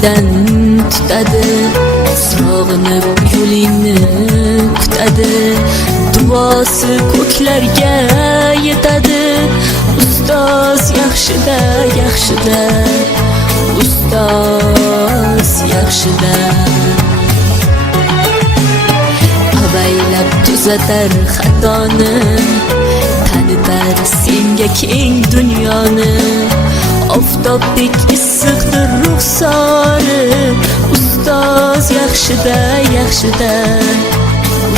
ko'ngildan tutadi, sog'inib yo'lingni kutadi, duosi ko'klarga yetadi. Ustoz yaxshida, yaxshida, ustoz yaxshida. Avaylab tuzatar xatoni, tanitar senga keng dunyoni. Oftobdek issiqdir ruxsori, ustoz yaxshida, yaxshida,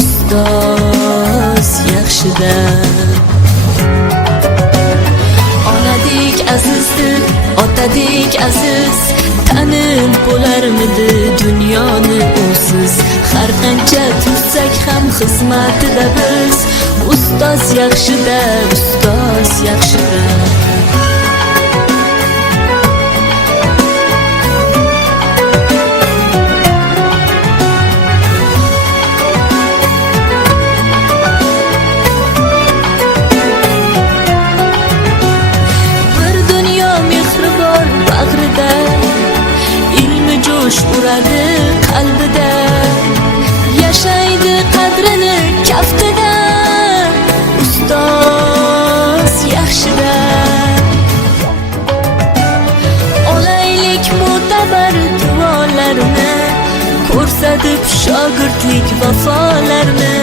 ustoz yaxshida. Onadek azizdir, otadek aziz, tanib bo'larmidi dunyoni usiz. Har qancha tursak ham xizmatida biz, ustoz yaxshida, ustoz yaxshida. Ilmi jo'sh uradi qalbida, yashaydi qadrini kaftida. Ustoz yaxshida. Olaylik mo'tabar duolarni, ko'rsatib shogirdlik vafolarni.